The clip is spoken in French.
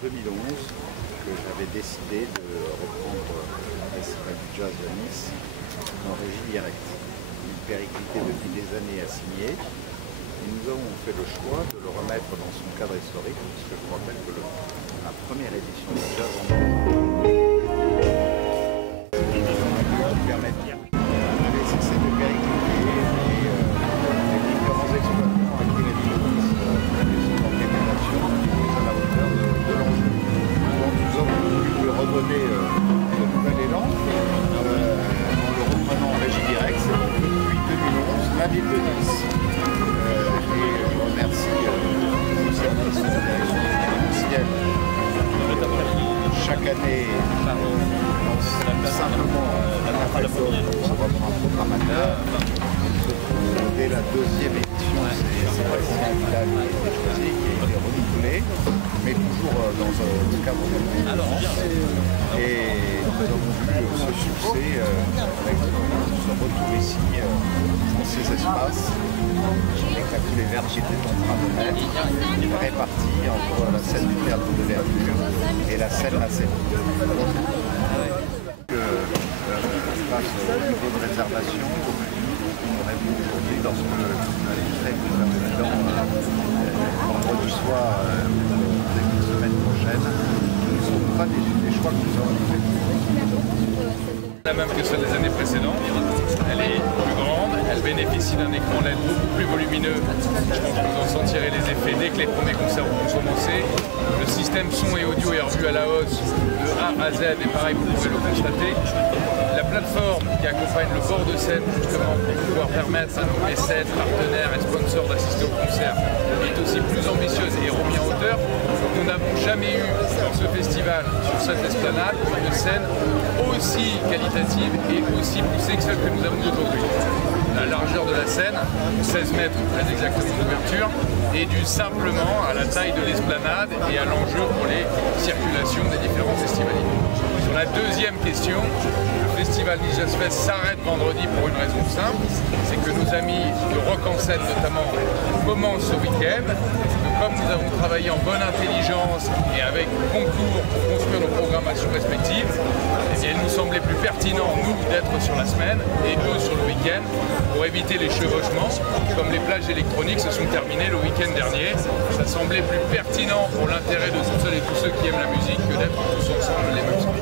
2011 que j'avais décidé de reprendre le Festival du Jazz de Nice en régie directe. Une périclité depuis des années à signer. Et nous avons fait le choix de le remettre dans son cadre historique, puisque je me rappelle que la première édition du Jazz en permettre de laisser cette périclité et les différents exploitants à qui les Nice sont en préparation à la hauteur de l'enjeu. Donc nous avons voulu lui redonner de nouvel élan en le reprenant en régie directe depuis 2011, la ville de Nice. Et je remercie le service de la direction présidentielle chaque année simplement un appel d'offres pour un programmateur. Dès la deuxième édition, c'est Bastien Vidal qui a été choisi, qui a été renouvelé, mais toujours dans le cadre de Et nous avons vu ce succès avec ce retour ici dans ces espaces, avec la coulée verte qui était en train de naître, répartie entre la scène du théâtre de Verdure et la scène La Seine. Ça se passe au niveau de réservation, on aurait vu aujourd'hui lorsque l'extrait que nous avons mis dans vendredi soir, début de semaine prochaine, qui ne sont pas des choix que nous avons faits. La même que celle des années précédentes, elle est plus grande, elle bénéficie d'un écran LED beaucoup plus volumineux. Je pense que vous en sentirez les effets dès que les premiers concerts vont commencer. Le système son et audio est revu à la hausse de A à Z et pareil vous pouvez le constater. La plateforme qui accompagne le bord de scène justement pour pouvoir permettre à nos mécènes, partenaires et sponsors d'assister au concert est aussi plus ambitieuse et remise en hauteur. Nous n'avons jamais eu dans ce festival, sur cette esplanade, une scène aussi qualitative et aussi poussée que celle que nous avons aujourd'hui. La largeur de la scène, 16 mètres très exactement d'ouverture, est due simplement à la taille de l'esplanade et à l'enjeu pour les circulations des différents festivaliers. Sur la deuxième question, le festival Nice Jazz Fest s'arrête vendredi pour une raison simple, c'est que nos amis de Rock en Seine notamment commencent ce week-end. Comme nous avons travaillé en bonne intelligence et avec concours pour construire nos programmations respectives, eh bien, il nous semblait plus pertinent, nous, d'être sur la semaine et eux sur le week-end pour éviter les chevauchements. Comme les plages électroniques se sont terminées le week-end dernier, ça semblait plus pertinent pour l'intérêt de toutes celles et tous ceux qui aiment la musique que d'être tous ensemble les mêmes soirs.